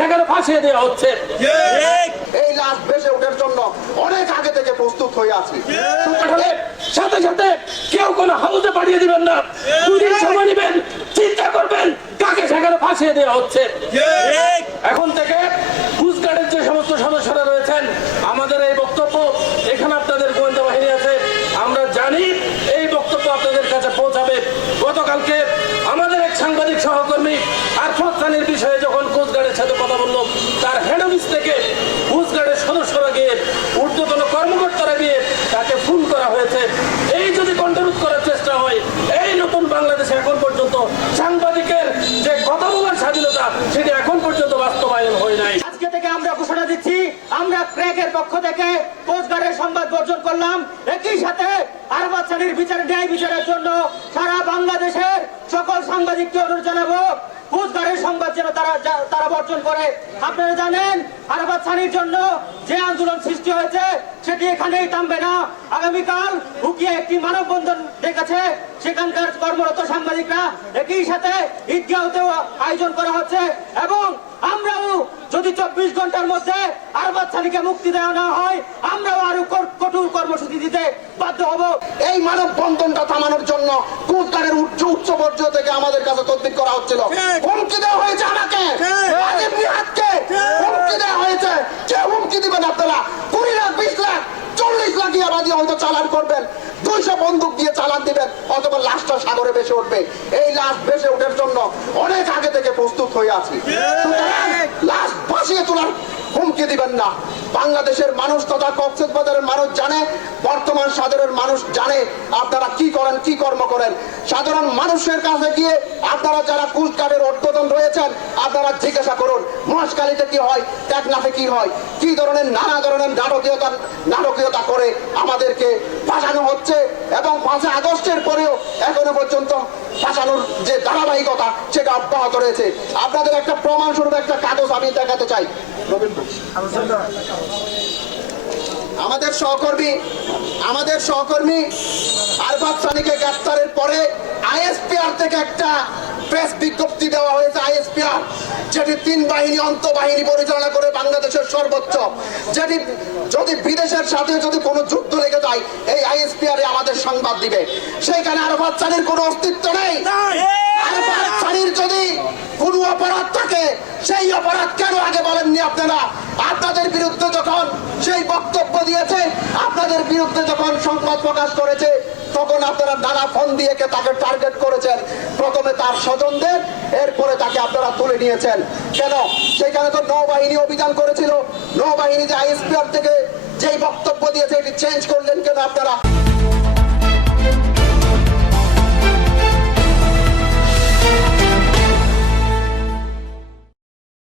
সেখানে ফাঁসিয়ে দেওয়া হচ্ছে। এই লাশ ভেসে ওঠার জন্য অনেক আগে থেকে প্রস্তুত হয়ে আছি। সাথে সাথে কেউ কোনো হাউসে পাঠিয়ে দিবেন না, দুদিন সময় নেবেন, চিন্তা করবেন কাকে সেখানে ফাঁসিয়ে দেওয়া হচ্ছে। এখন থেকে কোস্টগার্ডের যে সমস্ত সদস্যরা রয়েছেন, আমাদের এই বক্তব্য এখানে আপনাদের গোয়েন্দা বাহিনী আছে, আমরা জানি এই বক্তব্য আপনাদের কাছে পৌঁছাবে। গতকালকে আমাদের এক সাংবাদিক সহকর্মী আরফাত সানির বিষয়ে যখন কোস্টগার্ডের সাথে কথা বলল, তার হেড অফিস থেকে কোস্টগার্ডের সদস্যরা গিয়ে, ঊর্ধ্বতন কর্মকর্তারা গিয়ে তাকে ফোন করা হয়েছে। এই যদি কন্ট্রোল করার চেষ্টা হয়, এই নতুন বাংলাদেশে এখন পর্যন্ত সাংবাদিকের যে কথা বলার স্বাধীনতা, সেটি এখন পর্যন্ত বাস্তবায়ন হয় নাই। আজকে থেকে আমরা ঘোষণা দিচ্ছি, আমরা ক্র্যাকের পক্ষ থেকে কোস্টগার্ডের সংবাদ বর্জন করলাম। একই সাথে আরফাত সানির ন্যায় বিচারের জন্য সারা বাংলাদেশের সকল সাংবাদিককে অনুরোধ জানাবো, কোস্টগার্ডের সংবাদ যেন তারা বর্জন করে। আপনারা জানেন আরফাত সানির জন্য যে আন্দোলন সৃষ্টি হয়েছে সেটি এখানেই থামবে না। আগামীকাল হুকিয়া একটি মানববন্ধন ডেকেছে, সেখানকার কর্মরত সাংবাদিকরা। একই সাথে ঈদগাহতেও আয়োজন করা হচ্ছে এবং আমরাও যদি 24 ঘন্টার মধ্যে আরফাত সানিকে মুক্তি দেওয়া না হয়, আমরাও আরো কঠোর কর্মসূচি দিতে বাধ্য হব। এই মানববন্ধনটা থামানোর জন্য কোস্টগার্ডের উচ্চ পর্যায় থেকে আমাদের কাছে তদবির করা হচ্ছিল। হুমকি দেওয়া হয়েছে আমাকে, আজিম নিহাতকে হুমকি দেওয়া হয়েছে। কে হুমকি দিবেন আপনারা? 20 লাখ, 20 লাখ, 40 লাখ ইয়াবাদি হয়তো চালান করবেন, 200 বন্দুক দিয়ে চালান দিবেন, অথবা লাশটা সাগরে ভেসে উঠবে। এই লাশ ভেসে ওঠার জন্য অনেক আগে থেকে প্রস্তুত হয়ে আছি। সুতরাং লাশ ভাসিয়ে তোলার হুমকি দিবেন না। বাংলাদেশের মানুষ তথা কক্সবাজারের মানুষ জানে, বর্তমান সাধারণ মানুষ জানে আপনারা কি করেন, কি কর্ম করেন। সাধারণ মানুষের কাছে গিয়ে আপনারা যারা কোস্টগার্ডের ঊর্ধ্বতন রয়েছেন, আপনারা জিজ্ঞাসা করুন মহেশখালীতে কি হয়, টেকনাফে কি হয়, কি ধরনের নানা ধরনের নাটকীয়তা করে আমাদেরকে ফাঁসানো হচ্ছে। এবং 5 আগস্টের পরেও এখনো পর্যন্ত ফাঁসানোর যে ধারাবাহিকতা সেটা অব্যাহত রয়েছে। আপনাদের একটা প্রমাণ স্বরূপ একটা কাগজ আমি দেখাতে চাই। আমাদের সহকর্মী আরফাত সানিকে গ্রেফতারের পরে আইএসপিআর থেকে একটা প্রেস বিজ্ঞপ্তি দেওয়া হয়েছে। আইএসপিআর যেটি 3 বাহিনী অন্তঃবাহিনী পরিচালনা করে বাংলাদেশের সর্বোচ্চ, যেটি যদি বিদেশের সাথে যদি কোনো যুদ্ধ লেগে যায় এই আইএসপিআর আমাদের সংবাদ দিবে। সেইখানে আরফাত সানির কোনো অস্তিত্ব নেই। আরফাত সানির যদি কোনো অপরাধ থাকে, সেই অপরাধ কেন আগে বলেননি আপনারা? আপনাদের বিরুদ্ধে যখন সেই বক্তব্য দিয়েছে, আপনাদের বিরুদ্ধে যখন সংবাদ প্রকাশ করেছে, তখন আপনারা নানা ফোন দিয়ে তাকে টার্গেট করেছেন। প্রথমে তার স্বজনদের, এরপরে তাকে আপনারা তুলে নিয়েছেন। কেন? সেখানে তো নৌবাহিনী অভিযান করেছিল। নৌবাহিনী যে আইএসপিআর থেকে যেই বক্তব্য দিয়েছে এটি চেঞ্জ করলেন কেন আপনারা?